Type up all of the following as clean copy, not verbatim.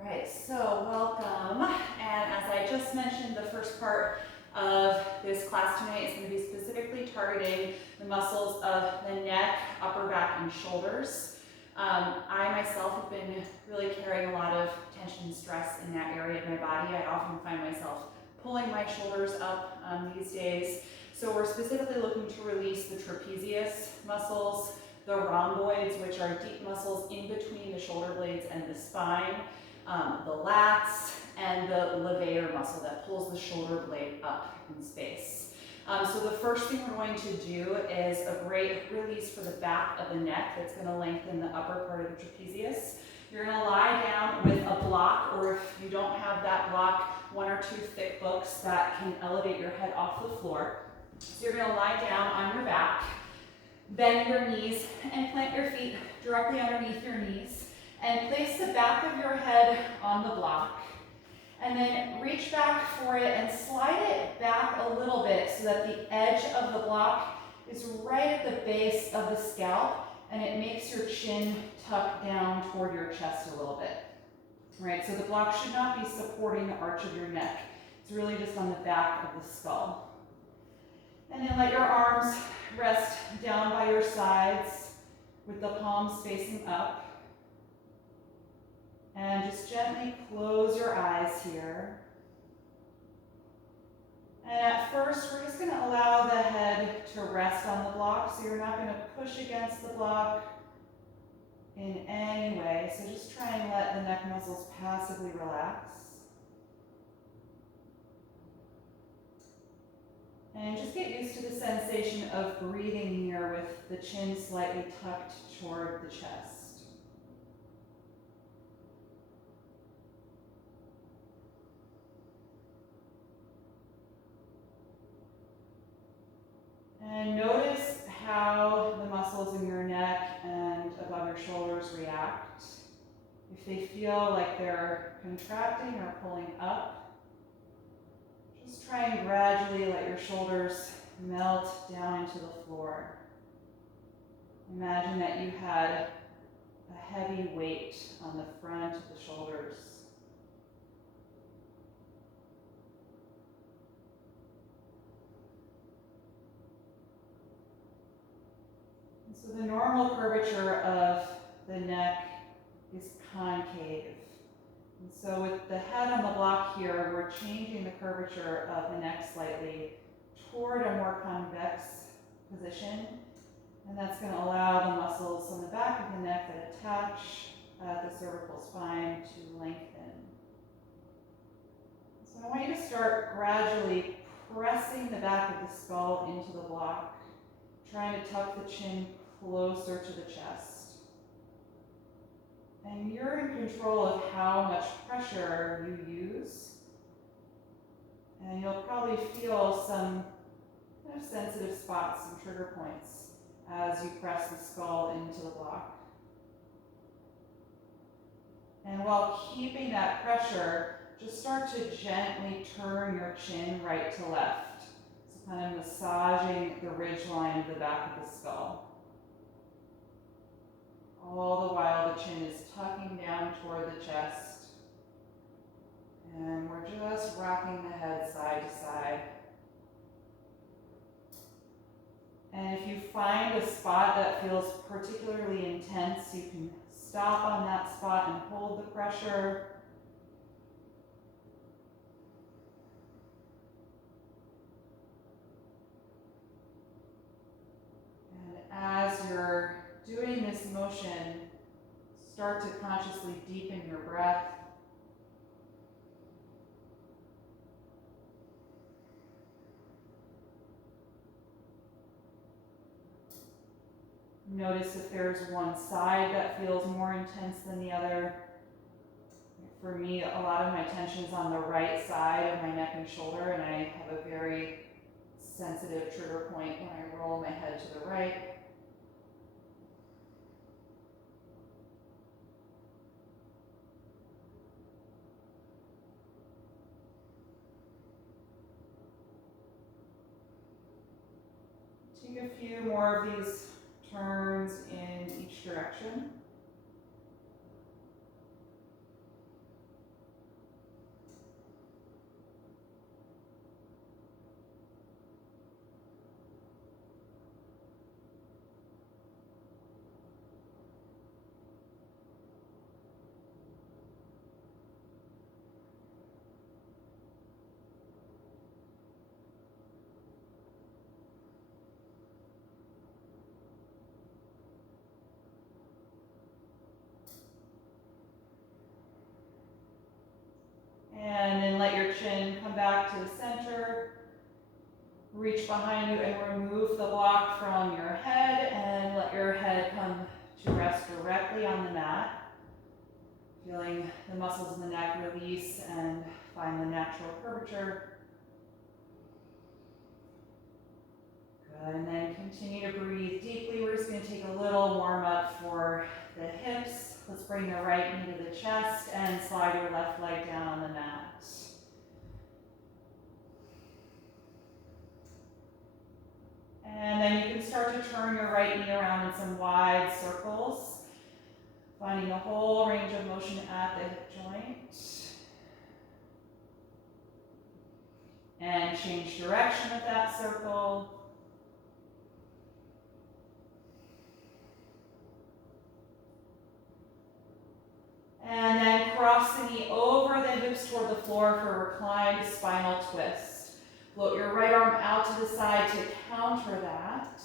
All right, so welcome. And as I just mentioned, the first part of this class tonight is going to be specifically targeting the muscles of the neck, upper back, and shoulders. I myself have been really carrying a lot of tension and stress in that area of my body. I often find myself pulling my shoulders up these days. So we're specifically looking to release the trapezius muscles, the rhomboids, which are deep muscles in between the shoulder blades and the spine, the lats, and the levator muscle that pulls the shoulder blade up in space. So the first thing we're going to do is a great release for the back of the neck that's going to lengthen the upper part of the trapezius. You're going to lie down with a block, or if you don't have that block, one or two thick books that can elevate your head off the floor. So you're going to lie down on your back, bend your knees, and plant your feet directly underneath your knees, and place the back of your head on the block. And then reach back for it and slide it back a little bit so that the edge of the block is right at the base of the scalp, and it makes your chin tuck down toward your chest a little bit. Right, so the block should not be supporting the arch of your neck. It's really just on the back of the skull. And then let your arms rest down by your sides with the palms facing up. And just gently close your eyes here. And at first, we're just going to allow the head to rest on the block, so you're not going to push against the block in any way. So just try and let the neck muscles passively relax. And just get used to the sensation of breathing here with the chin slightly tucked toward the chest. And notice how the muscles in your neck and above your shoulders react. If they feel like they're contracting or pulling up, just try and gradually let your shoulders melt down into the floor. Imagine that you had a heavy weight on the front of the shoulders. So the normal curvature of the neck is concave. And so with the head on the block here, we're changing the curvature of the neck slightly toward a more convex position. And that's going to allow the muscles on the back of the neck that attach the cervical spine to lengthen. So I want you to start gradually pressing the back of the skull into the block, trying to tuck the chin closer to the chest. And you're in control of how much pressure you use. And you'll probably feel some kind of sensitive spots, some trigger points, as you press the skull into the block. And while keeping that pressure, just start to gently turn your chin right to left. So kind of massaging the ridge line of the back of the skull. All the while the chin is tucking down toward the chest. And we're just rocking the head side to side. And if you find a spot that feels particularly intense, you can stop on that spot and hold the pressure. And as you're doing this motion, start to consciously deepen your breath. Notice if there's one side that feels more intense than the other. For me, a lot of my tension is on the right side of my neck and shoulder, and I have a very sensitive trigger point when I roll my head to the right. Take a few more of these turns in each direction. position, come back to the center, reach behind you and remove the block from your head and let your head come to rest directly on the mat. Feeling the muscles in the neck release and find the natural curvature. Good, and then continue to breathe deeply. We're just going to take a little warm up for the hips. Let's bring the right knee to the chest and slide your left leg down on the mat. And then you can start to turn your right knee around in some wide circles, finding the whole range of motion at the hip joint. And change direction with that circle. And then cross the knee over the hips toward the floor for a reclined spinal twist. Float your right arm out to the side to counter that.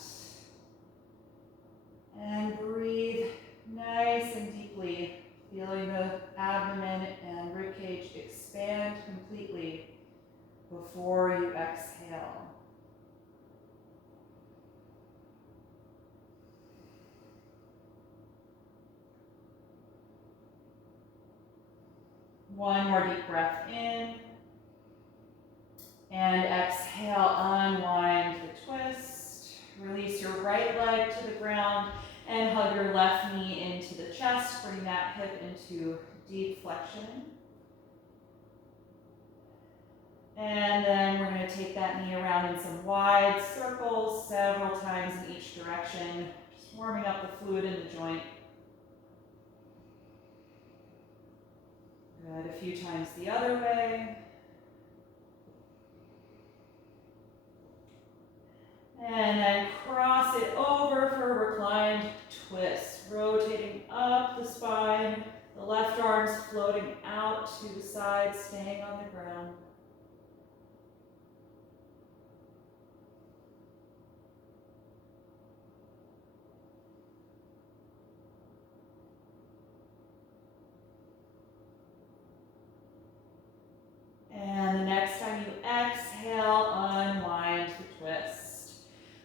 And breathe nice and deeply, feeling the abdomen and ribcage expand completely before you exhale. One more deep breath in. And exhale, unwind the twist. Release your right leg to the ground and hug your left knee into the chest. Bring that hip into deep flexion. And then we're going to take that knee around in some wide circles several times in each direction, just warming up the fluid in the joint. Good, a few times the other way. And then cross it over for a reclined twist, rotating up the spine, the left arm's floating out to the side, staying on the ground. And the next time you exhale, unwind the twist.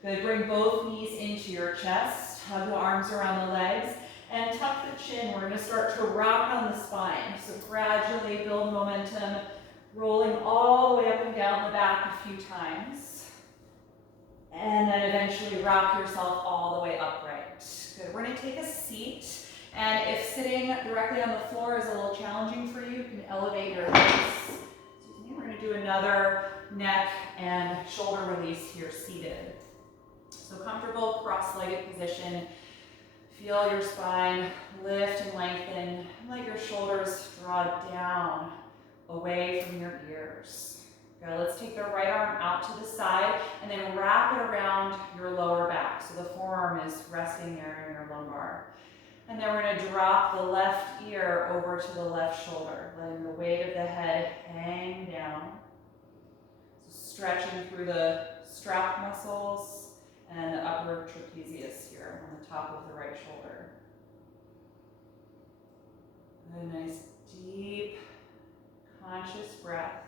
Good, bring both knees into your chest, hug the arms around the legs, and tuck the chin. We're going to start to rock on the spine. So gradually build momentum, rolling all the way up and down the back a few times. And then eventually rock yourself all the way upright. Good, we're going to take a seat. And if sitting directly on the floor is a little challenging for you, you can elevate your hips. We're going to do another neck and shoulder release here seated. So comfortable cross-legged position. Feel your spine lift and lengthen. Let your shoulders draw down away from your ears. Good. Let's take the right arm out to the side and then wrap it around your lower back. So the forearm is resting there in your lumbar. And then we're going to drop the left ear over to the left shoulder, letting the weight of the head hang down. So stretching through the strap muscles and the upper trapezius here on the top of the right shoulder. A nice deep, conscious breath.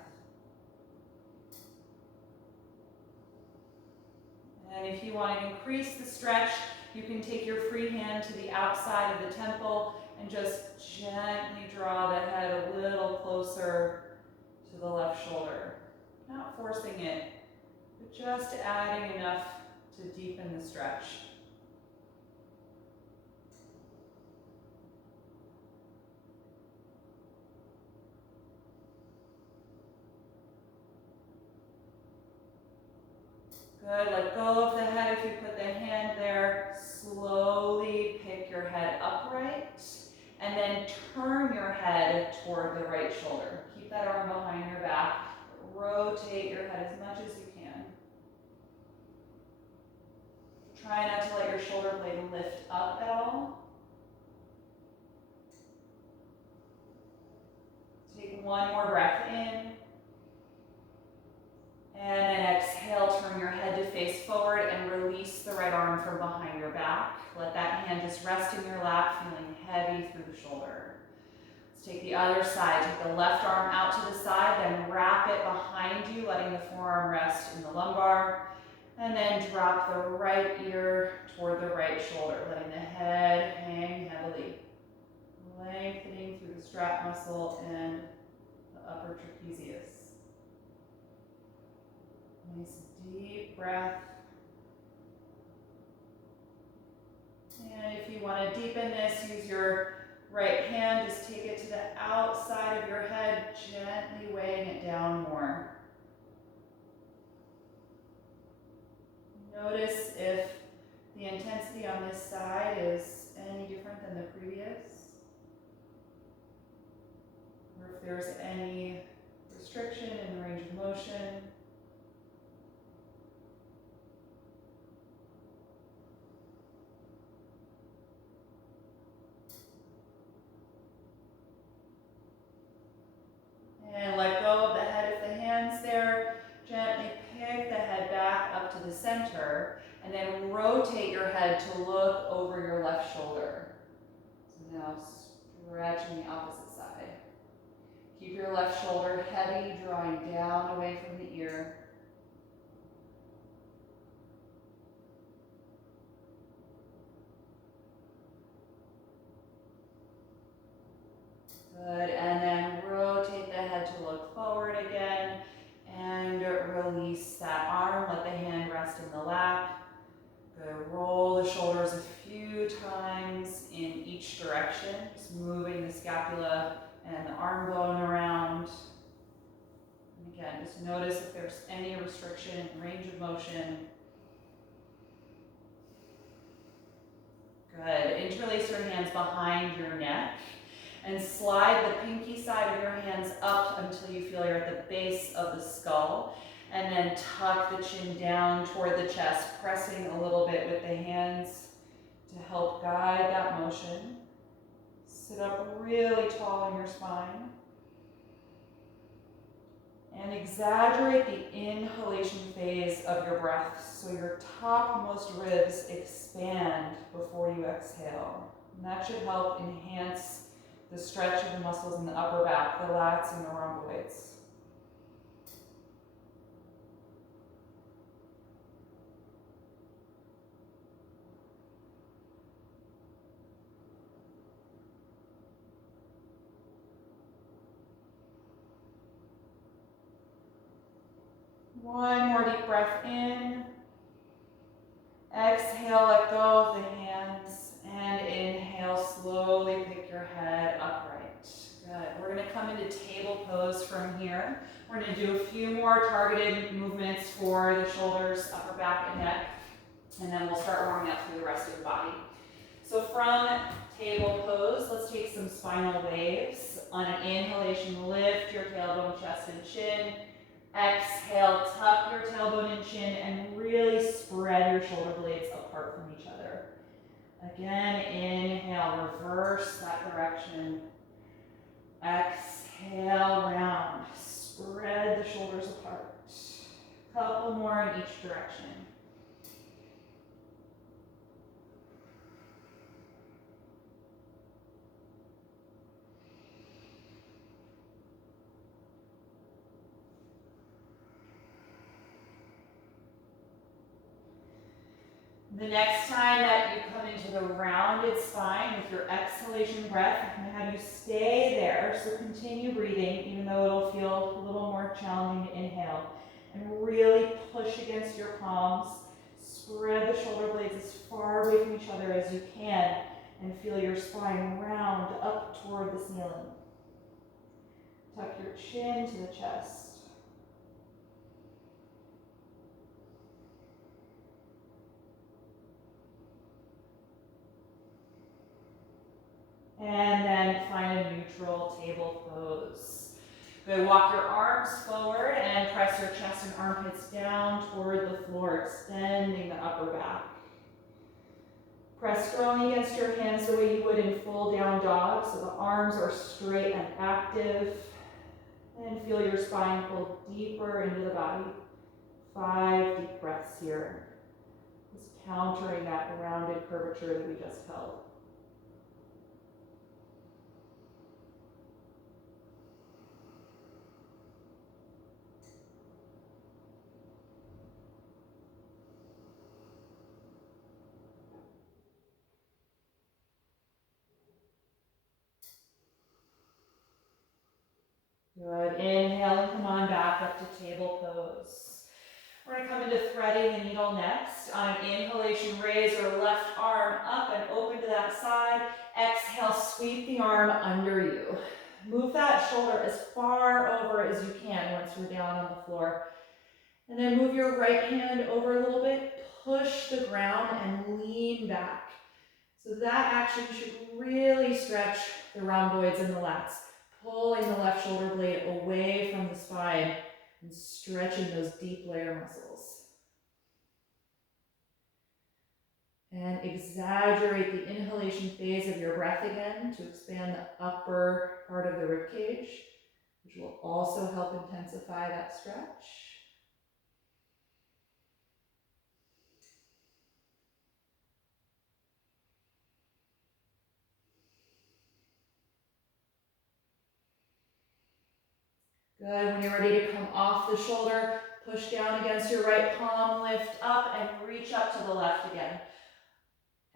And if you want to increase the stretch, you can take your free hand to the outside of the temple and just gently draw the head a little closer to the left shoulder. Not forcing it, but just adding enough to deepen the stretch. Good, let go of the head if you put the hand there. Slowly pick your head upright and then turn your head toward the right shoulder. Keep that arm behind your back. Rotate your head as much as you can. Try not to let your shoulder blade lift up at all. Take one more breath in. And then exhale, turn your head to face forward and release the right arm from behind your back. Let that hand just rest in your lap, feeling heavy through the shoulder. Let's take the other side. Take the left arm out to the side, then wrap it behind you, letting the forearm rest in the lumbar. And then drop the right ear toward the right shoulder, letting the head hang heavily. Lengthening through the strap muscle and the upper trapezius. Nice deep breath. And if you want to deepen this, use your right hand, just take it to the outside of your head, gently weighing it down more. Notice if the intensity on this side is any different than the previous, or if there's any restriction in the range of motion. And let go of the head of the hands there. Gently pick the head back up to the center, and then rotate your head to look over your left shoulder. So now stretching the opposite side. Keep your left shoulder heavy, drawing down away from the ear. Good, and then rotate the head to look forward again, and release that arm. Let the hand rest in the lap. Good, roll the shoulders a few times in each direction, just moving the scapula and the arm going around. And again, just notice if there's any restriction in range of motion. Good, interlace your hands behind your neck. And slide the pinky side of your hands up until you feel you're at the base of the skull. And then tuck the chin down toward the chest, pressing a little bit with the hands to help guide that motion. Sit up really tall in your spine. And exaggerate the inhalation phase of your breath, so your topmost ribs expand before you exhale. And that should help enhance the stretch of the muscles in the upper back, the lats and the rhomboids. One more deep breath in. Exhale, let go of the hands, and inhale, slowly pick your head upright. Good. We're going to come into table pose from here. We're going to do a few more targeted movements for the shoulders, upper back, and neck, and then we'll start warming up through the rest of the body. So from table pose, let's take some spinal waves. On an inhalation, lift your tailbone, chest, and chin. Exhale, tuck your tailbone and chin, and really spread your shoulder blades apart from each other. Again, inhale, reverse that direction. Exhale, round. Spread the shoulders apart. Couple more in each direction. The next time that you come into the rounded spine with your exhalation breath, I'm going to have you stay there. So continue breathing, even though it'll feel a little more challenging to inhale. And really push against your palms. Spread the shoulder blades as far away from each other as you can. And feel your spine round up toward the ceiling. Tuck your chin to the chest. And then find a neutral table pose. Good, walk your arms forward and press your chest and armpits down toward the floor, extending the upper back. Press strongly against your hands the way you would in full down dog, so the arms are straight and active. And feel your spine pull deeper into the body. 5 deep breaths here. Just countering that rounded curvature that we just held. Good. Inhale and come on back up to table pose. We're going to come into threading the needle next. On an inhalation, raise your left arm up and open to that side. Exhale, sweep the arm under you. Move that shoulder as far over as you can once you're down on the floor. And then move your right hand over a little bit, push the ground and lean back. So that action should really stretch the rhomboids and the lats, pulling the left shoulder blade away from the spine and stretching those deep layer muscles. And exaggerate the inhalation phase of your breath again to expand the upper part of the rib cage, which will also help intensify that stretch. Good. When you're ready to come off the shoulder, push down against your right palm, lift up and reach up to the left again.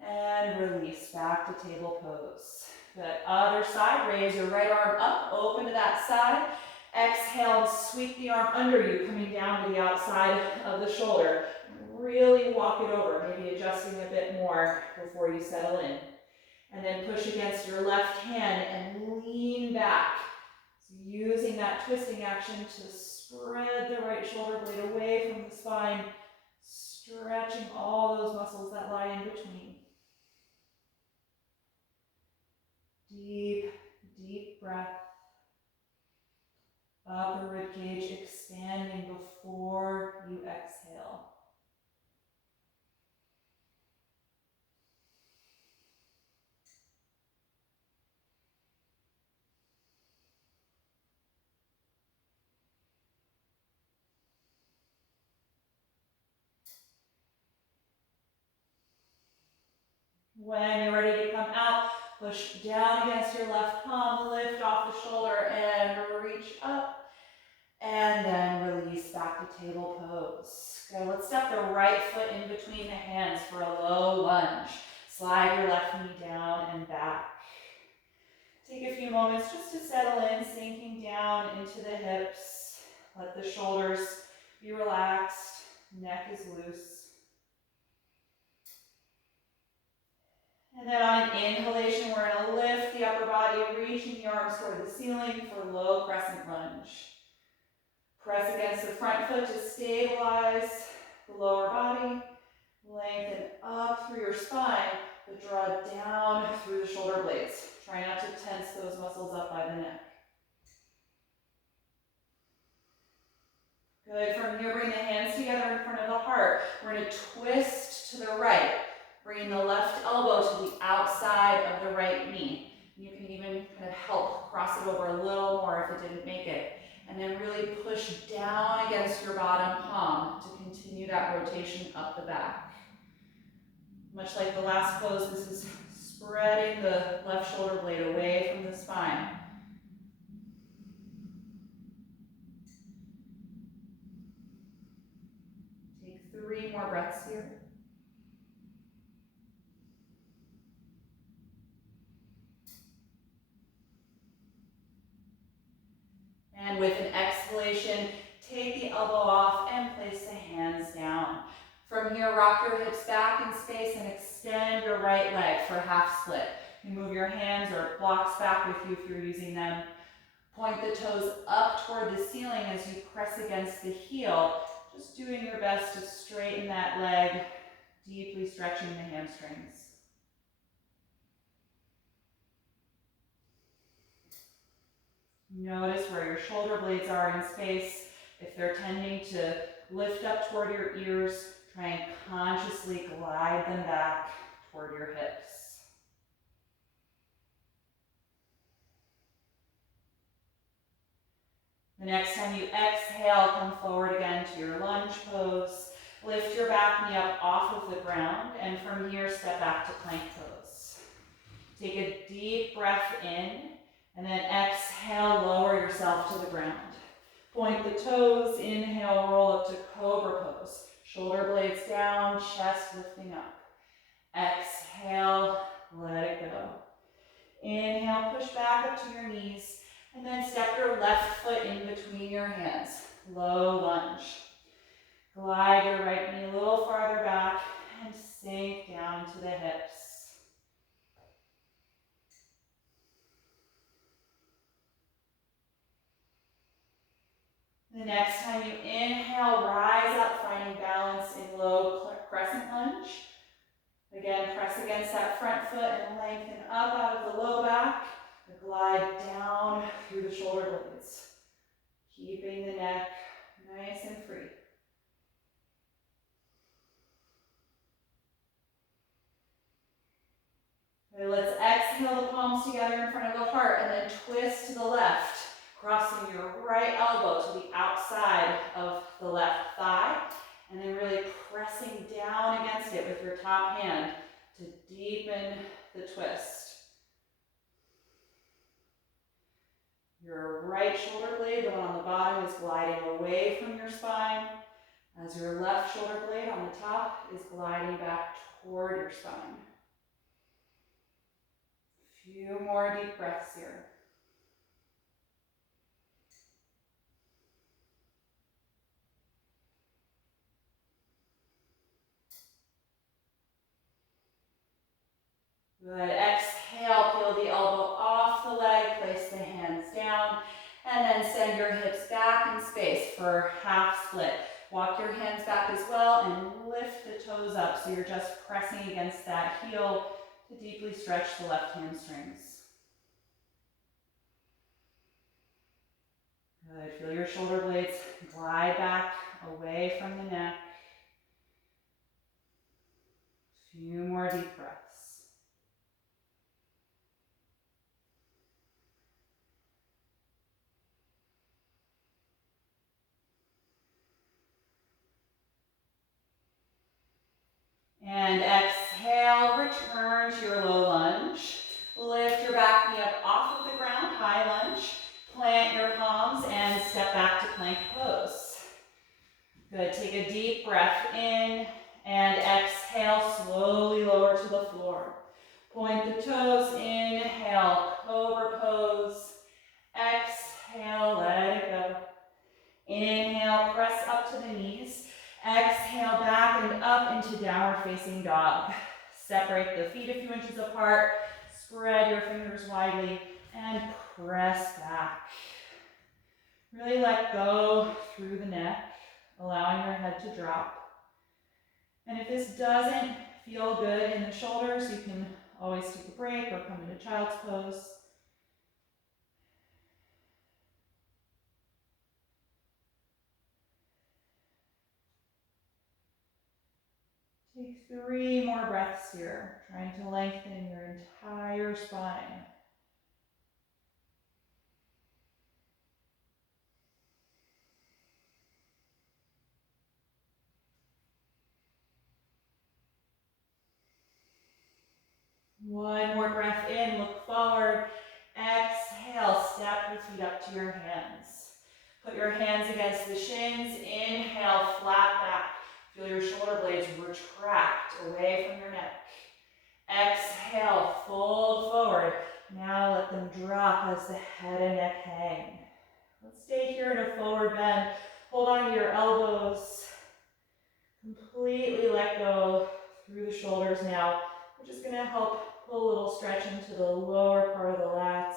And release back to table pose. Good. Other side, raise your right arm up, open to that side. Exhale and sweep the arm under you, coming down to the outside of the shoulder. Really walk it over, maybe adjusting a bit more before you settle in. And then push against your left hand and lean back. So using that twisting action to spread the right shoulder blade away from the spine, stretching all those muscles that lie in between. Deep, deep breath. Upper ribcage expanding before you exhale. When you're ready to come out, push down against your left palm, lift off the shoulder and reach up. And then release back to table pose. Good, let's step the right foot in between the hands for a low lunge. Slide your left knee down and back. Take a few moments just to settle in, sinking down into the hips. Let the shoulders be relaxed, neck is loose. And then on an inhalation, we're going to lift the upper body, reaching the arms toward the ceiling for low crescent lunge. Press against the front foot to stabilize the lower body. Lengthen up through your spine, but draw down through the shoulder blades. Try not to tense those muscles up by the neck. Good. From here, bring the hands together in front of the heart. We're going to twist to the right. Bring the left elbow to the outside of the right knee. You can even kind of help cross it over a little more if it didn't make it. And then really push down against your bottom palm to continue that rotation up the back. Much like the last pose, this is spreading the left shoulder blade away from the spine. Take 3 more breaths here. And with an exhalation, take the elbow off and place the hands down. From here, rock your hips back in space and extend your right leg for half split. You move your hands or blocks back with you if you're using them. Point the toes up toward the ceiling as you press against the heel, just doing your best to straighten that leg, deeply stretching the hamstrings. Notice where your shoulder blades are in space. If they're tending to lift up toward your ears, try and consciously glide them back toward your hips. The next time you exhale, come forward again to your lunge pose. Lift your back knee up off of the ground, and from here, step back to plank pose. Take a deep breath in, and then exhale, lower yourself to the ground. Point the toes, inhale, roll up to cobra pose. Shoulder blades down, chest lifting up. Exhale, let it go. Inhale, push back up to your knees. And then step your left foot in between your hands. Low lunge. Glide your right knee a little farther back and sink down to the hips. The next time you inhale, rise up, finding balance in low crescent lunge. Again, press against that front foot and lengthen up out of the low back. Glide down through the shoulder blades, keeping the neck nice and free. Okay, let's exhale the palms together in front of the heart and then twist to the left, crossing your right elbow to the outside of the left thigh, and then really pressing down against it with your top hand to deepen the twist. Your right shoulder blade, the one on the bottom, is gliding away from your spine, as your left shoulder blade on the top is gliding back toward your spine. A few more deep breaths here. Good. Exhale, peel the elbow off the leg, place the hands down, and then send your hips back in space for half split. Walk your hands back as well and lift the toes up so you're just pressing against that heel to deeply stretch the left hamstrings. Good. Feel your shoulder blades glide back away from the neck. A few more deep breaths. And exhale, return to your low lunge. Lift your back knee up off of the ground, high lunge. Plant your palms and step back to plank pose. Good, take a deep breath in and exhale, slowly lower to the floor. Point the toes, inhale, cobra pose. Exhale, let it go. Inhale, press up to the knees. Exhale, back and up into downward facing dog. Separate the feet a few inches apart. Spread your fingers widely and press back. Really let go through the neck, allowing your head to drop. And if this doesn't feel good in the shoulders, you can always take a break or come into child's pose. Take 3 more breaths here, trying to lengthen your entire spine. One more breath in, look forward. Exhale, step your feet up to your hands. Put your hands against the shins. Inhale, flat back. Feel your shoulder blades retract away from your neck. Exhale, fold forward. Now let them drop as the head and neck hang. Let's stay here in a forward bend. Hold on to your elbows. Completely let go through the shoulders now. We're just going to help pull a little stretch into the lower part of the lats.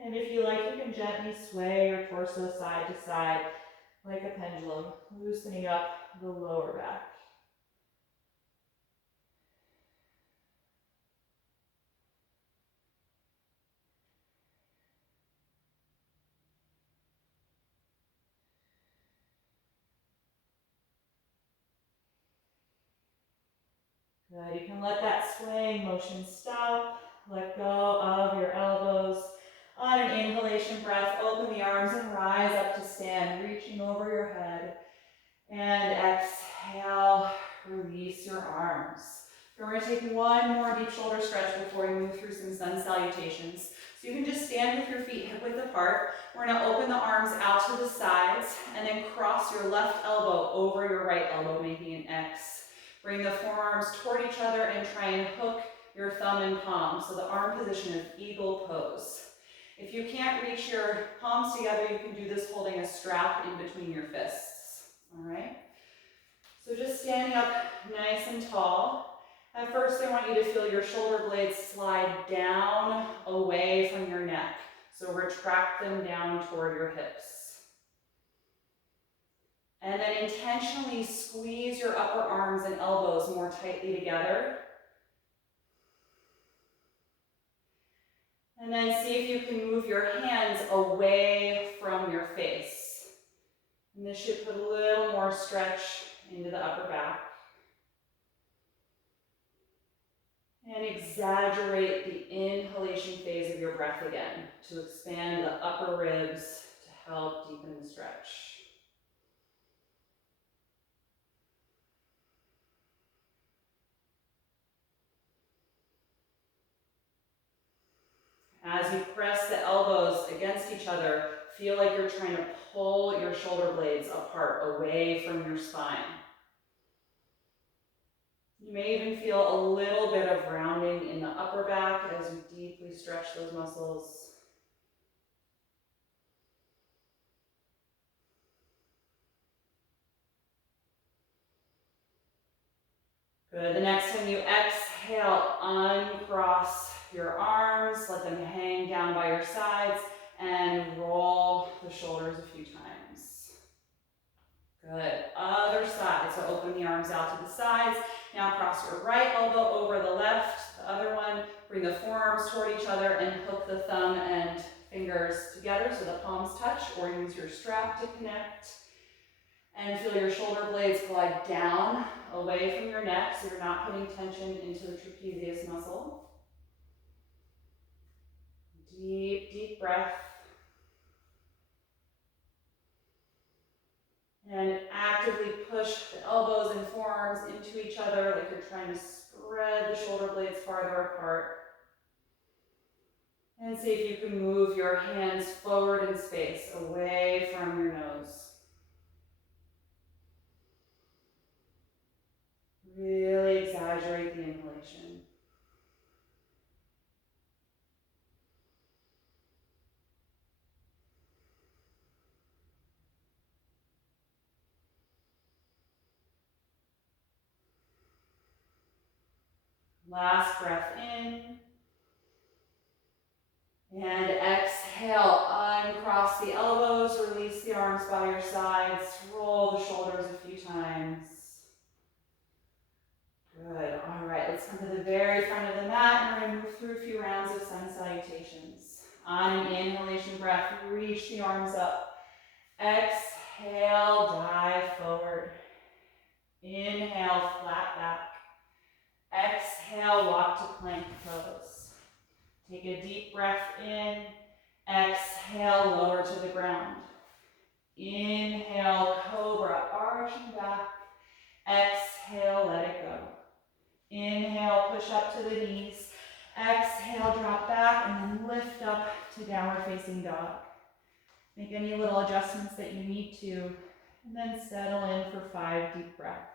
And if you like, you can gently sway your torso side to side like a pendulum, loosening up the lower back. Good. You can let that swaying motion stop. Let go of your elbows. On an inhalation breath, open the arms and rise up to stand, reaching over your head. And exhale, release your arms. We're going to take one more deep shoulder stretch before we move through some sun salutations. So you can just stand with your feet hip width apart. We're going to open the arms out to the sides and then cross your left elbow over your right elbow, making an X. Bring the forearms toward each other and try and hook your thumb and palm. So the arm position is eagle pose. If you can't reach your palms together, you can do this holding a strap in between your fists. All right? So just standing up nice and tall. At first, I want you to feel your shoulder blades slide down away from your neck. So retract them down toward your hips. And then intentionally squeeze your upper arms and elbows more tightly together. And then see if you can move your hands away from your face. And this should put a little more stretch into the upper back. And exaggerate the inhalation phase of your breath again to expand the upper ribs to help deepen the stretch. As you press the elbows against each other, feel like you're trying to pull your shoulder blades apart away from your spine. You may even feel a little bit of rounding in the upper back as you deeply stretch those muscles. Good. The next time you exhale, uncross your arms, let them hang down by your sides, and roll the shoulders a few times. Good. Other side. So open the arms out to the sides. Now cross your right elbow over the left. The other one, bring the forearms toward each other and hook the thumb and fingers together so the palms touch, or use your strap to connect. And feel your shoulder blades glide down away from your neck so you're not putting tension into the trapezius muscle. Deep, deep breath. And actively push the elbows and forearms into each other like you're trying to spread the shoulder blades farther apart. And see if you can move your hands forward in space, away from your nose. Really exaggerate the inhalation. Last breath in. And exhale, uncross the elbows, release the arms by your sides, roll the shoulders a few times. Good, all right, let's come to the very front of the mat and we're gonna move through a few rounds of sun salutations. On an inhalation breath, reach the arms up. Exhale, dive forward. Inhale, flat back. Exhale, walk to plank pose. Take a deep breath in. Exhale, lower to the ground. Inhale, cobra, arching back. Exhale, let it go. Inhale, push up to the knees. Exhale, drop back, and then lift up to downward facing dog. Make any little adjustments that you need to, and then settle in for 5 deep breaths.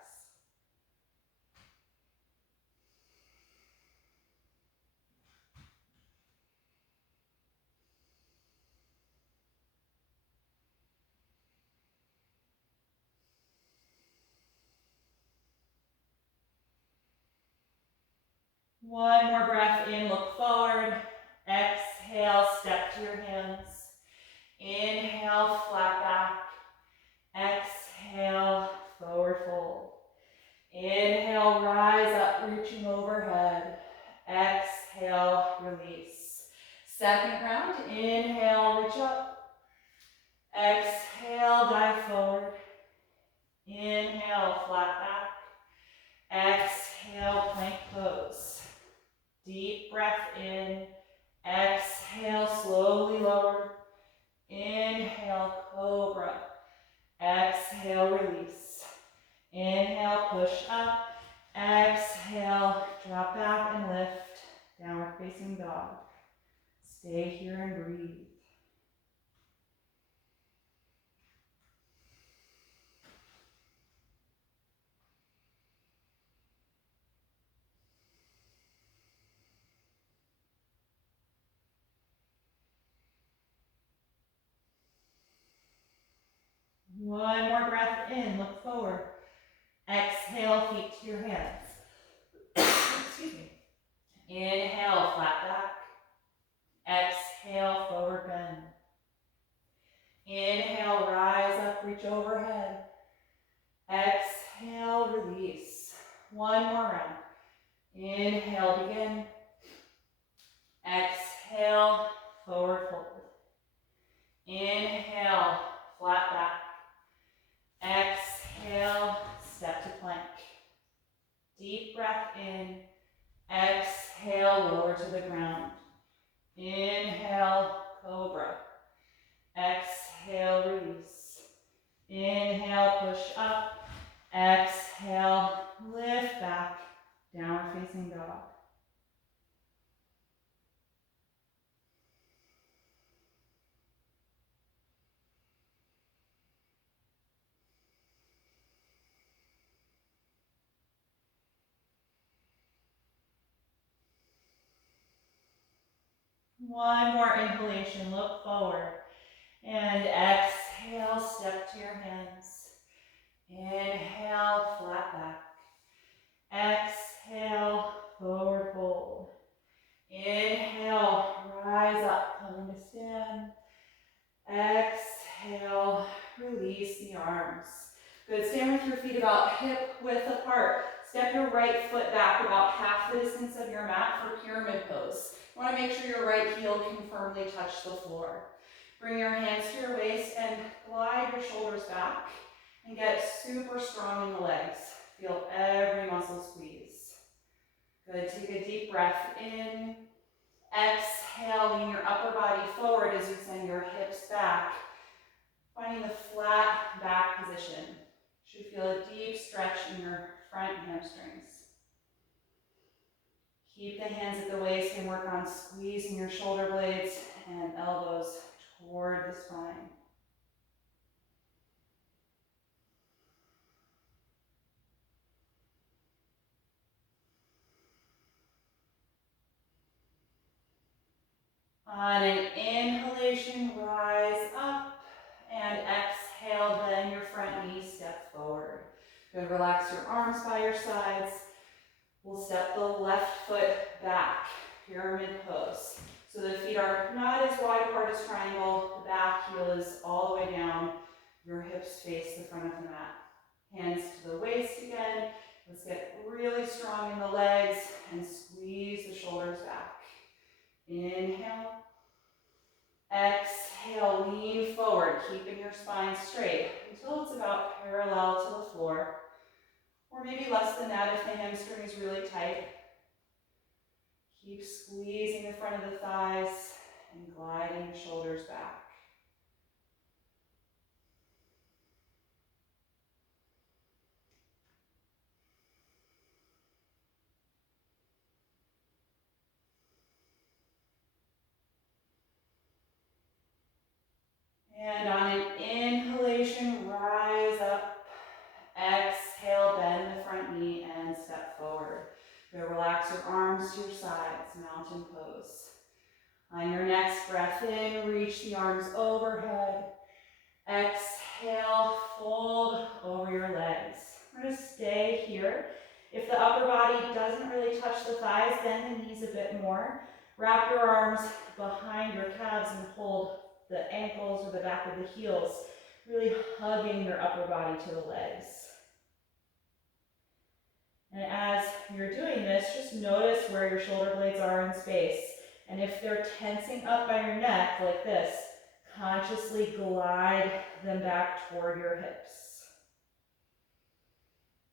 One more breath in, look forward. Exhale, step to your hands. Inhale, flat back. Exhale, forward fold. Inhale, rise up, reaching overhead. Exhale, release. Second round, inhale, reach up. Exhale, dive forward. Inhale, flat back. Exhale, plank pose. Deep breath in. Exhale, slowly lower. Inhale, cobra. Exhale, release. Inhale, push up. Exhale, drop back and lift. Downward facing dog. Stay here and breathe. One more breath in, look forward. Exhale, feet to your hands. Excuse me. Inhale, flat back. Exhale, forward bend. Inhale, rise up, reach overhead. Exhale, release. One more round. Inhale, begin. Exhale, forward fold. Inhale, flat back. Exhale, step to plank. Deep breath in. Exhale, lower to the ground. Inhale, cobra. Exhale, release. Inhale, push up. Exhale, lift back. Downward facing dog. One more inhalation, look forward. And exhale, step to your hands. Inhale, flat back. Exhale, forward fold. Inhale, rise up, coming to stand. Exhale, release the arms. Good, stand with your feet about hip width apart. Step your right foot back about half the distance of your mat for pyramid pose. You want to make sure your right heel can firmly touch the floor. Bring your hands to your waist and glide your shoulders back and get super strong in the legs. Feel every muscle squeeze. Good, take a deep breath in. Exhale, lean your upper body forward as you send your hips back. Finding the flat back position. You should feel a deep stretch in your front hamstrings. Keep the hands at the waist and work on squeezing your shoulder blades and elbows toward the spine. On an inhalation, rise up, and exhale, bend your front knee, step forward. Good, relax your arms by your sides. We'll step the left foot back, pyramid pose. So the feet are not as wide apart as triangle, the back heel is all the way down, your hips face the front of the mat. Hands to the waist again. Let's get really strong in the legs and squeeze the shoulders back. Inhale. Exhale, lean forward, keeping your spine straight until it's about parallel to the floor, or maybe less than that if the hamstring is really tight. Keep squeezing the front of the thighs and gliding the shoulders back. And on an inhalation, rise up. Exhale, bend the front knee and step forward. Good, relax your arms to your sides, mountain pose. On your next breath in, reach the arms overhead. Exhale, fold over your legs. We're going to stay here. If the upper body doesn't really touch the thighs, bend the knees a bit more. Wrap your arms behind your calves and hold the ankles or the back of the heels, really hugging your upper body to the legs. And as you're doing this, just notice where your shoulder blades are in space. And if they're tensing up by your neck like this, consciously glide them back toward your hips.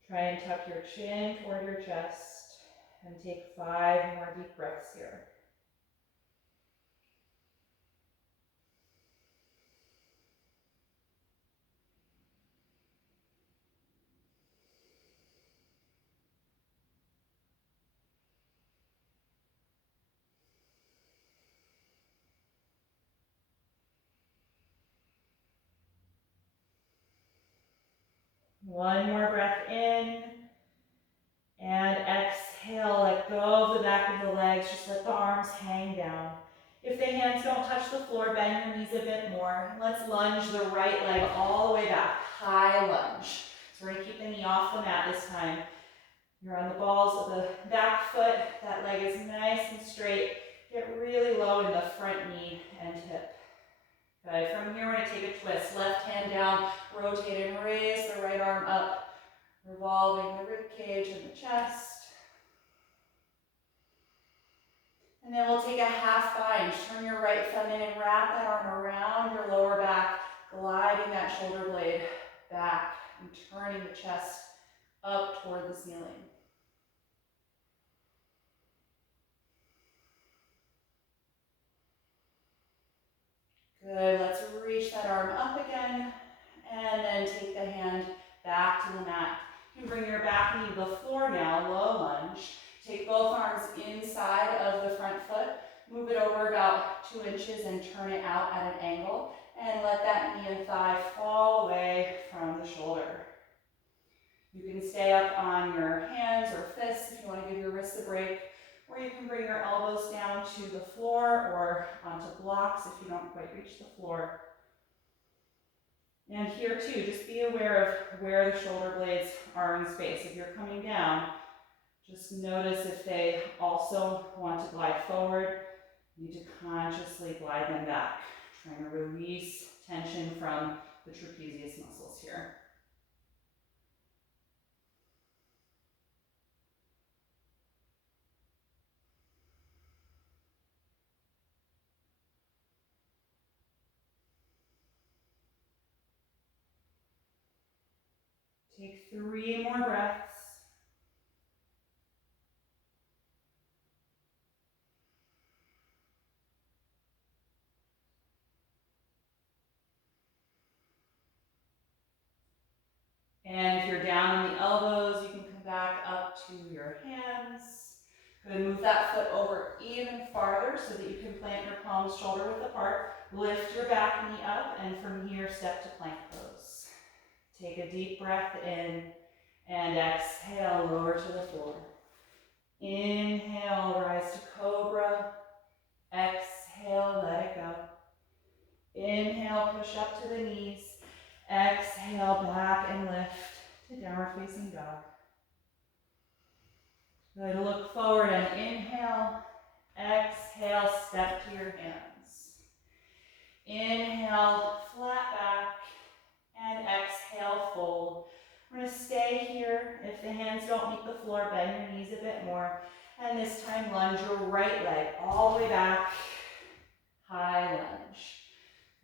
Try and tuck your chin toward your chest and take 5 more deep breaths here. One more breath in, and exhale, let go of the back of the legs, just let the arms hang down. If the hands don't touch the floor, bend your knees a bit more. Let's lunge the right leg all the way back. High lunge. So we're going to keep the knee off the mat this time. You're on the balls of the back foot. That leg is nice and straight. Get really low in the front knee and hip. Good. From here, we're going to take a twist. Left hand down, rotate and raise the right arm up, revolving the rib cage and the chest. And then we'll take a half bind. Turn your right thumb in and wrap that arm around your lower back, gliding that shoulder blade back and turning the chest up toward the ceiling. Good. Let's reach that arm up again, and then take the hand back to the mat. You can bring your back knee to the floor now, low lunge. Take both arms inside of the front foot, move it over about 2 inches and turn it out at an angle, and let that knee and thigh fall away from the shoulder. You can stay up on your hands or fists if you want to give your wrists a break, or you can bring your elbows down to the floor or onto blocks if you don't quite reach the floor. And here too, just be aware of where the shoulder blades are in space. If you're coming down, just notice if they also want to glide forward. You need to consciously glide them back, trying to release tension from the trapezius muscles here. Take 3 more breaths. And if you're down on the elbows, you can come back up to your hands. Good, move that foot over even farther so that you can plant your palms shoulder width apart. Lift your back knee up, and from here, step to plank pose. Take a deep breath in, and exhale, lower to the floor. Inhale, rise to cobra. Exhale, let it go. Inhale, push up to the knees. Exhale, back and lift to downward facing dog. Good, look forward and inhale. Exhale, step to your hands. Inhale, flat back, and exhale, fold. We're going to stay here. If the hands don't meet the floor, bend your knees a bit more. And this time, lunge your right leg all the way back. High lunge.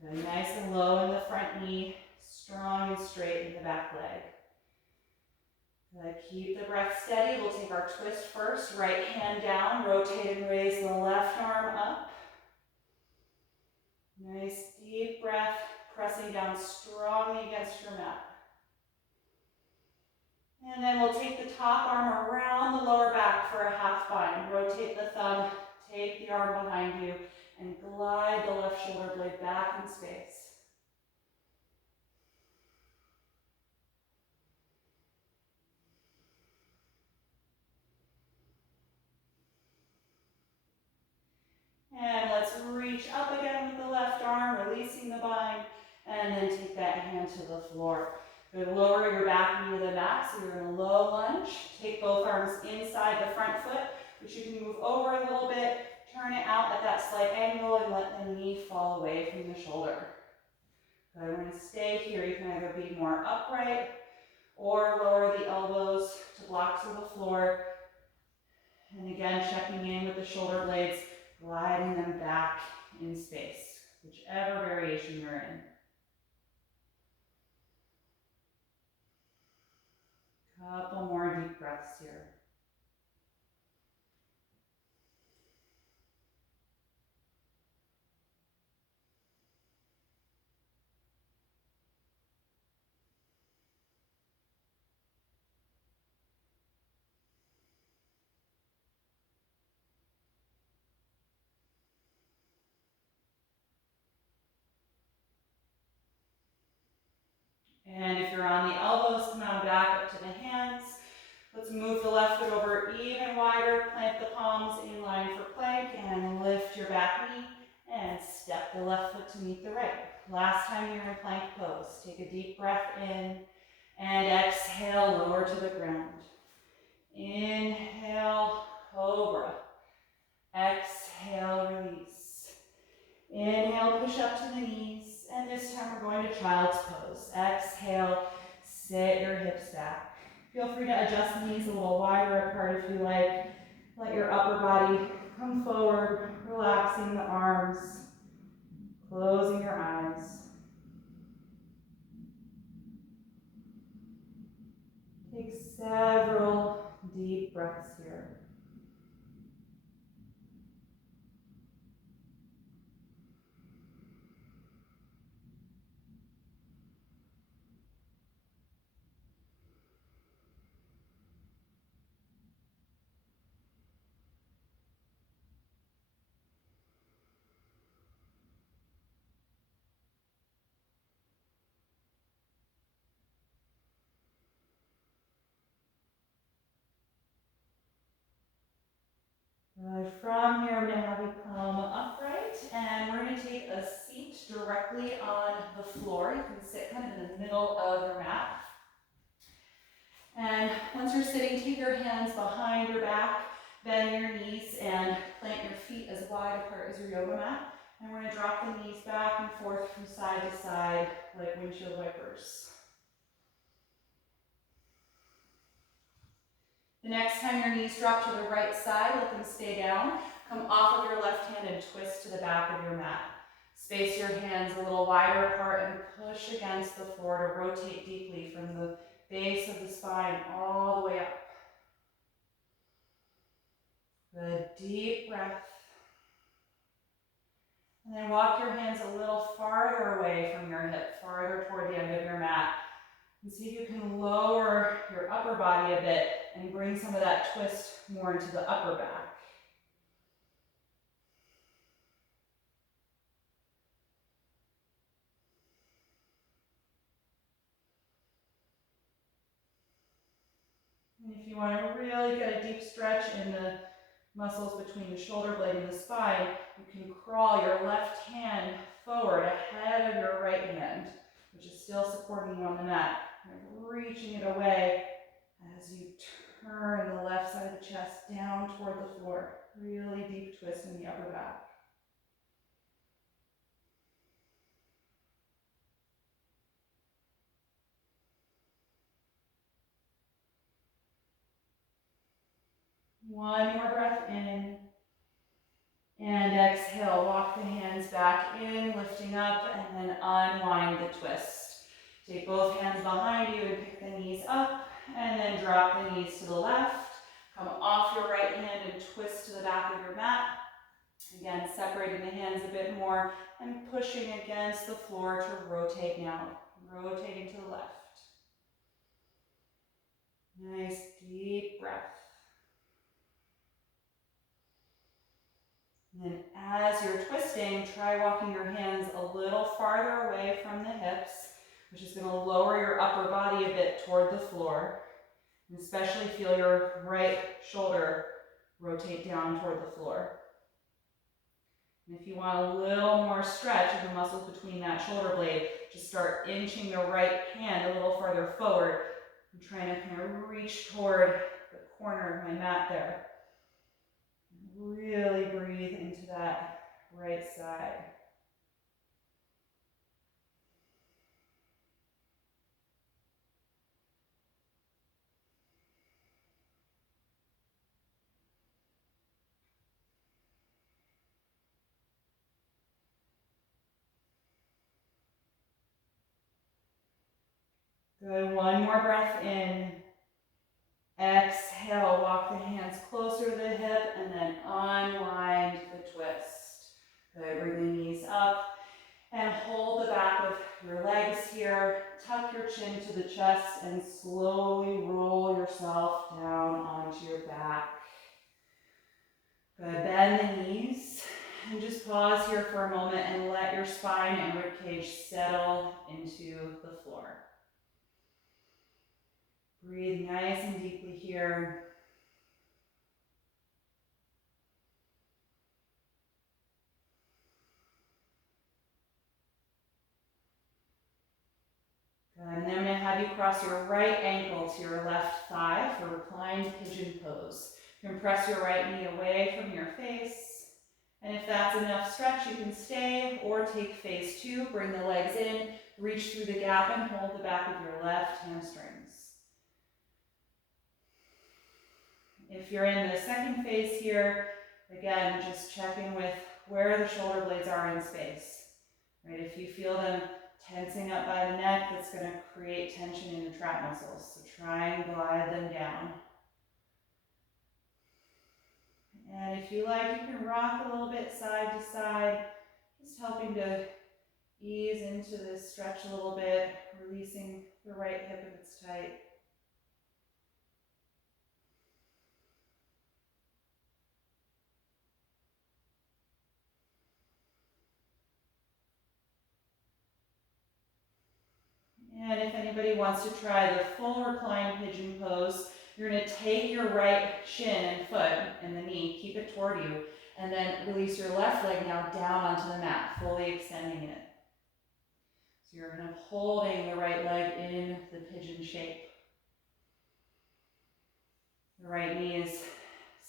Good, nice and low in the front knee. Strong and straight in the back leg. Good. Keep the breath steady. We'll take our twist first. Right hand down. Rotate and raise the left arm up. Nice deep breath. Pressing down strongly against your mat. And then we'll take the top arm around the lower back for a half bind. Rotate the thumb. Take the arm behind you. And glide the left shoulder blade back in space. And let's reach up again with the left arm, releasing the bind, and then take that hand to the floor. Good, lower your back knee to the mat, so you're in a low lunge. Take both arms inside the front foot, which you can move over a little bit, turn it out at that slight angle, and let the knee fall away from the shoulder. Good, we're going to stay here. You can either be more upright or lower the elbows to blocks of the floor. And again, checking in with the shoulder blades, gliding them back in space, whichever variation you're in. Couple more deep breaths here. And if you're on the elbows, come on back up to the hands. Let's move the left foot over even wider. Plant the palms in line for plank and lift your back knee. step the left foot to meet the right. Last time you're in plank pose, take a deep breath in and exhale, lower to the ground. Inhale, cobra. Exhale, release. Inhale, push up to the knees, and this time we're going to child's pose. Exhale, sit your hips back. Feel free to adjust the knees a little wider apart if you like. Let your upper body come forward, relaxing the arms, closing your eyes. Take several deep breaths here. Good. From here, we're going to have you come upright, and we're going to take a seat directly on the floor. You can sit kind of in the middle of your mat. And once you're sitting, take your hands behind your back, bend your knees, and plant your feet as wide apart as your yoga mat. And we're going to drop the knees back and forth from side to side like windshield wipers. The next time your knees drop to the right side, let them stay down. Come off of your left hand and twist to the back of your mat. Space your hands a little wider apart and push against the floor to rotate deeply from the base of the spine all the way up. Good, deep breath. And then walk your hands a little farther away from your hip, farther toward the end of your mat. And see if you can lower your upper body a bit and bring some of that twist more into the upper back. And if you want to really get a deep stretch in the muscles between the shoulder blade and the spine, you can crawl your left hand forward ahead of your right hand, which is still supporting you on the mat. And reaching it away as you turn the left side of the chest down toward the floor. Really deep twist in the upper back. One more breath in. And exhale, walk the hands back in, lifting up, and then unwind the twist. Take both hands behind you and pick the knees up, and then drop the knees to the left. Come off your right hand and twist to the back of your mat. Again, separating the hands a bit more and pushing against the floor to rotate now. Rotating to the left. Nice deep breath. And then as you're twisting, try walking your hands a little farther away from the hips, which is going to lower your upper body a bit toward the floor. And especially feel your right shoulder rotate down toward the floor. And if you want a little more stretch of the muscles between that shoulder blade, just start inching the right hand a little farther forward. I'm trying to kind of reach toward the corner of my mat there. Really breathe into that right side. Good, one more breath in. Exhale, walk the hands closer to the hip and then unwind the twist. Good, bring the knees up and hold the back of your legs here. Tuck your chin to the chest and slowly roll yourself down onto your back. Good, bend the knees and just pause here for a moment and let your spine and ribcage settle into the floor. Breathe nice and deeply here. have you cross your right ankle to your left thigh for reclined pigeon pose. You can press your right knee away from your face. And if that's enough stretch, you can stay or take phase 2. Bring the legs in, reach through the gap and hold the back of your left hamstrings. If you're in the second phase here, again, just checking with where the shoulder blades are in space. Right? If you feel them tensing up by the neck, that's going to create tension in the trap muscles. So try and glide them down. And if you like, you can rock a little bit side to side, just helping to ease into this stretch a little bit, releasing the right hip if it's tight. And if anybody wants to try the full reclined pigeon pose, you're going to take your right shin and foot and the knee, keep it toward you, and then release your left leg now down onto the mat, fully extending it. So you're kind of holding the right leg in the pigeon shape. The right knee is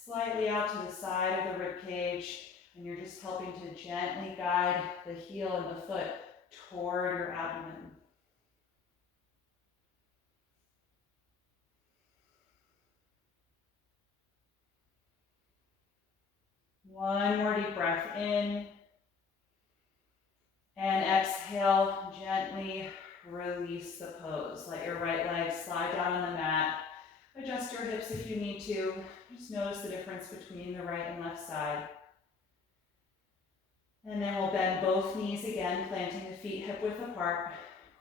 slightly out to the side of the rib cage, and you're just helping to gently guide the heel and the foot toward your abdomen. One more deep breath in. And exhale, gently release the pose. Let your right leg slide down on the mat. Adjust your hips if you need to. Just notice the difference between the right and left side. And then we'll bend both knees again, planting the feet hip width apart.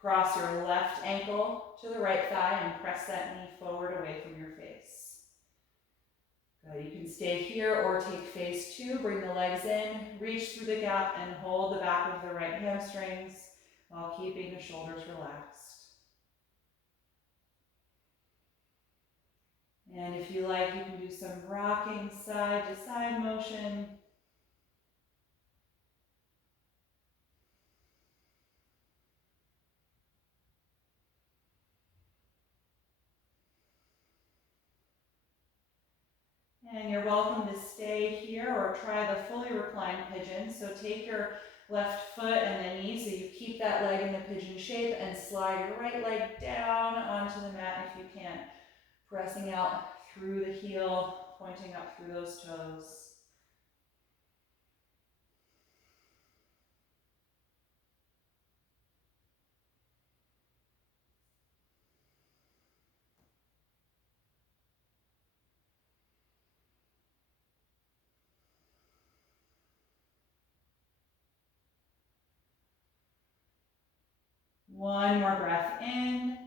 Cross your left ankle to the right thigh and press that knee forward away from your face. Good. You can stay here or take phase 2. Bring the legs in, reach through the gap and hold the back of the right hamstrings while keeping the shoulders relaxed. And if you like, you can do some rocking side to side motion. And you're welcome to stay here or try the fully reclined pigeon. So take your left foot and the knee so you keep that leg in the pigeon shape and slide your right leg down onto the mat if you can. Pressing out through the heel, pointing up through those toes. One more breath in.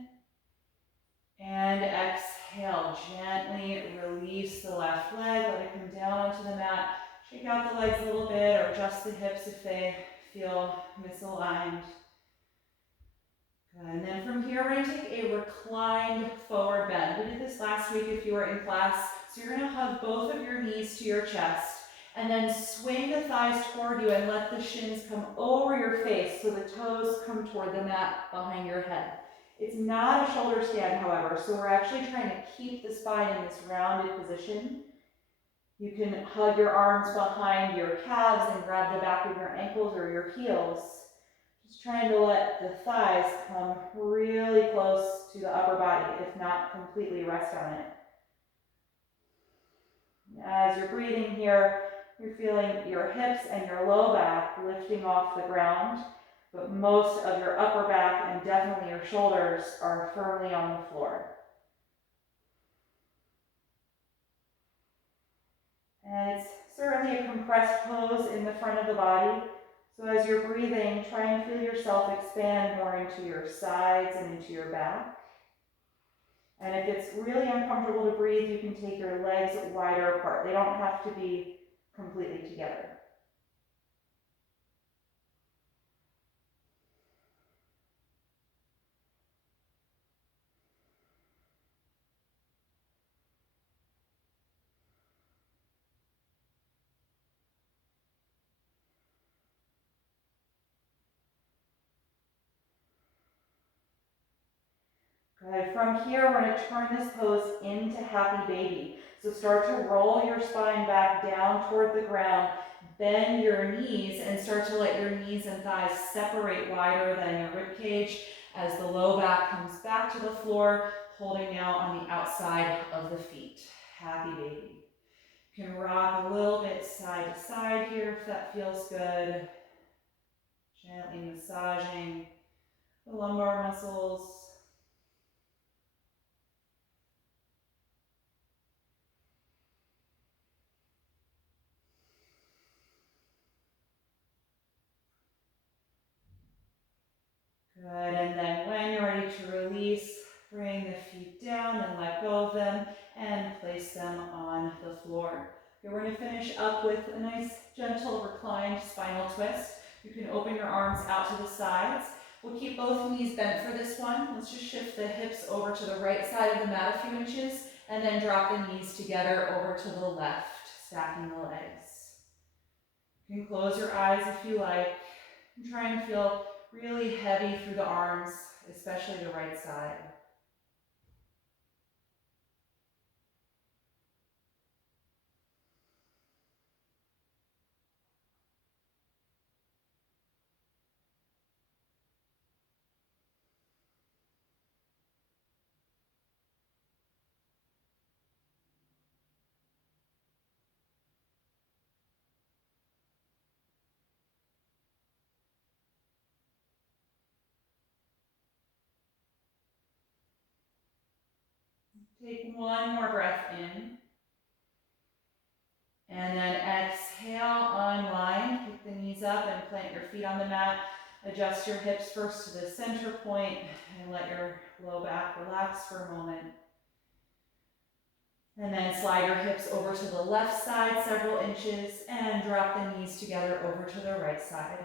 And exhale, gently release the left leg, let it come down onto the mat. Shake out the legs a little bit or adjust the hips if they feel misaligned. Good. And then from here, we're going to take a reclined forward bend. We did this last week if you were in class. So you're going to hug both of your knees to your chest and then swing the thighs toward you and let the shins come over your face so the toes come toward the mat behind your head. It's not a shoulder stand, however, so we're actually trying to keep the spine in this rounded position. You can hug your arms behind your calves and grab the back of your ankles or your heels. Just trying to let the thighs come really close to the upper body, if not completely rest on it. As you're breathing here, you're feeling your hips and your low back lifting off the ground, but most of your upper back and definitely your shoulders are firmly on the floor. And it's certainly a compressed pose in the front of the body. So as you're breathing, try and feel yourself expand more into your sides and into your back. And if it's really uncomfortable to breathe, you can take your legs wider apart. They don't have to be completely together. Good. From here, we're going to turn this pose into happy baby. So start to roll your spine back down toward the ground. Bend your knees and start to let your knees and thighs separate wider than your rib cage as the low back comes back to the floor, holding now on the outside of the feet. Happy baby. You can rock a little bit side to side here if that feels good. Gently massaging the lumbar muscles. Good, and then when you're ready to release, bring the feet down and let go of them and place them on the floor. Okay, we're going to finish up with a nice gentle reclined spinal twist. You can open your arms out to the sides. We'll keep both knees bent for this one. Let's just shift the hips over to the right side of the mat a few inches and then drop the knees together over to the left, stacking the legs. You can close your eyes if you like and try and feel really heavy through the arms, especially the right side. Take one more breath in. And then exhale, unwind, pick the knees up and plant your feet on the mat. Adjust your hips first to the center point and let your low back relax for a moment. And then slide your hips over to the left side several inches and drop the knees together over to the right side.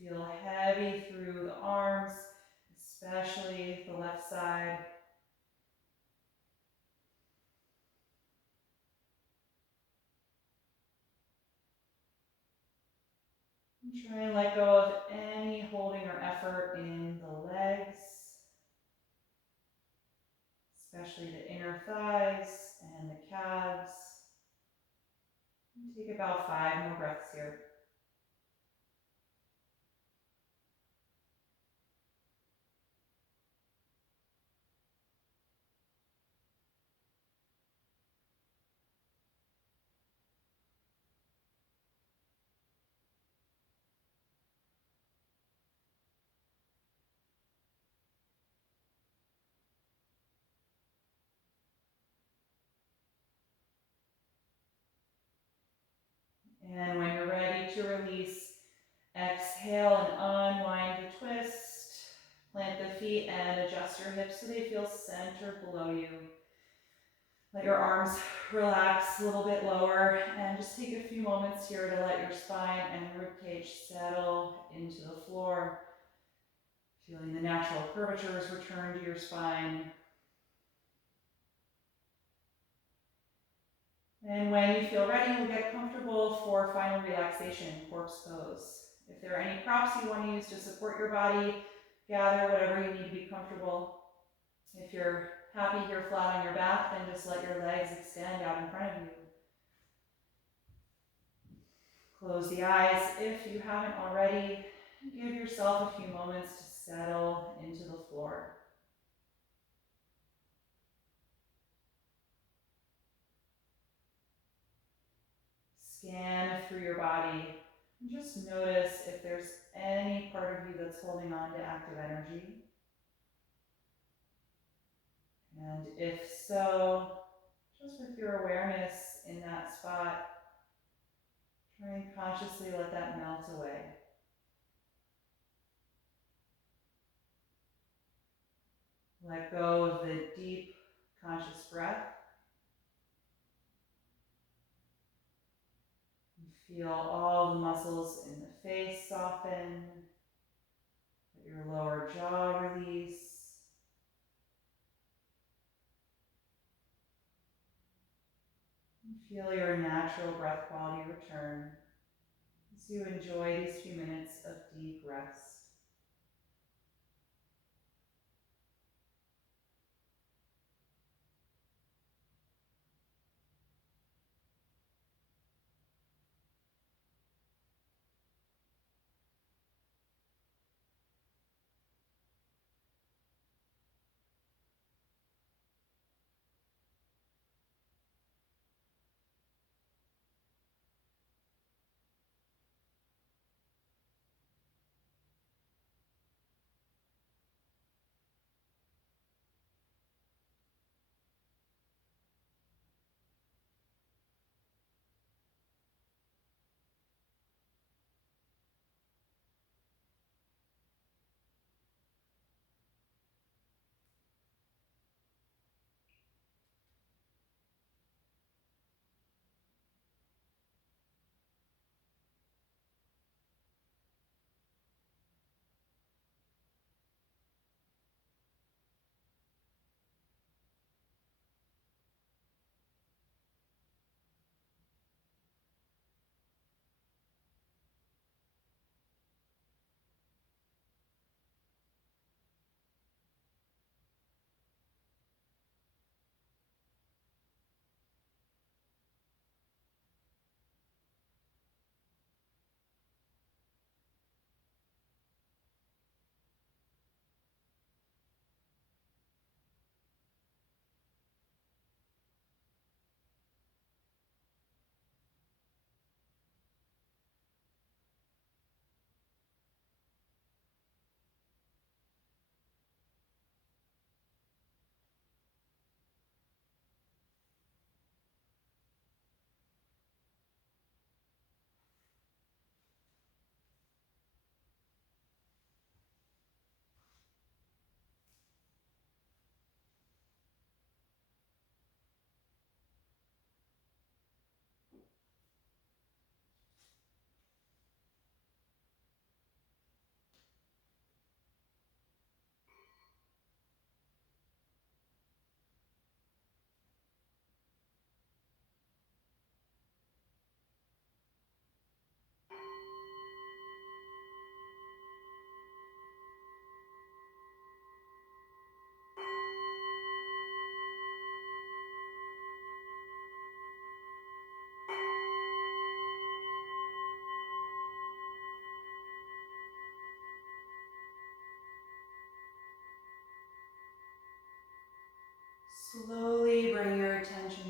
Feel heavy through the arms, especially the left side. And try and let go of any holding or effort in the legs, especially the inner thighs and the calves. And take about 5 more breaths here. And when you're ready to release, exhale and unwind the twist. Plant the feet and adjust your hips so they feel centered below you. Let your arms relax a little bit lower and just take a few moments here to let your spine and ribcage settle into the floor. Feeling the natural curvatures return to your spine. And when you feel ready, we'll get comfortable for final relaxation, corpse pose. If there are any props you want to use to support your body, gather whatever you need to be comfortable. If you're happy here flat on your back, then just let your legs extend out in front of you. Close the eyes if you haven't already. Give yourself a few moments to settle into the floor. Scan through your body and just notice if there's any part of you that's holding on to active energy. And if so, just with your awareness in that spot, try and consciously let that melt away. Let go of the deep, conscious breath. Feel all the muscles in the face soften. Let your lower jaw release. Feel your natural breath quality return as you enjoy these few minutes of deep rest.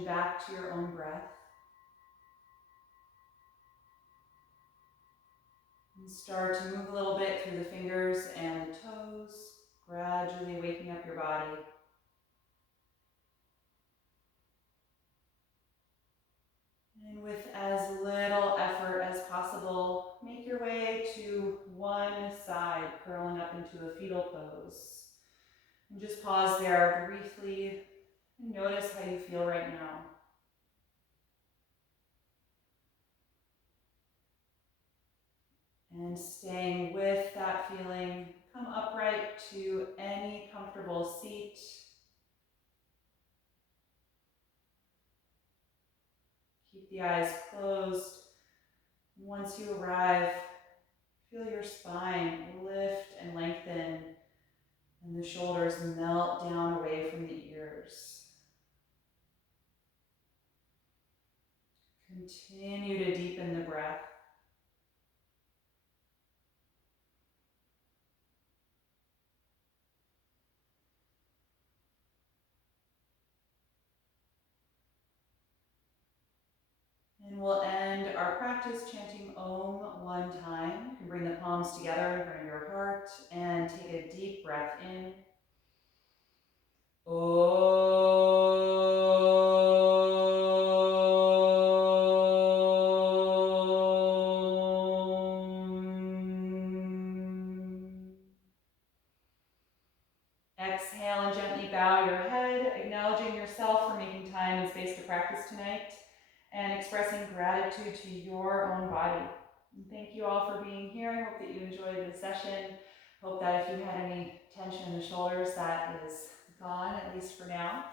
back to your own breath. And start to move a little bit through the fingers and the toes, gradually waking up your body. And with as little effort as possible, make your way to one side, curling up into a fetal pose. And just pause there briefly and notice how you feel right now. And staying with that feeling, come upright to any comfortable seat. Keep the eyes closed. Once you arrive, feel your spine lift and lengthen, and the shoulders melt down away from the ears. Continue to deepen the breath. And we'll end our practice chanting Om one time. You can bring the palms together in front of your heart and take a deep breath in. Exhale and gently bow your head, acknowledging yourself for making time and space to practice tonight, and expressing gratitude to your own body. And thank you all for being here. I hope that you enjoyed the session. Hope that if you had any tension in the shoulders, that is gone, at least for now.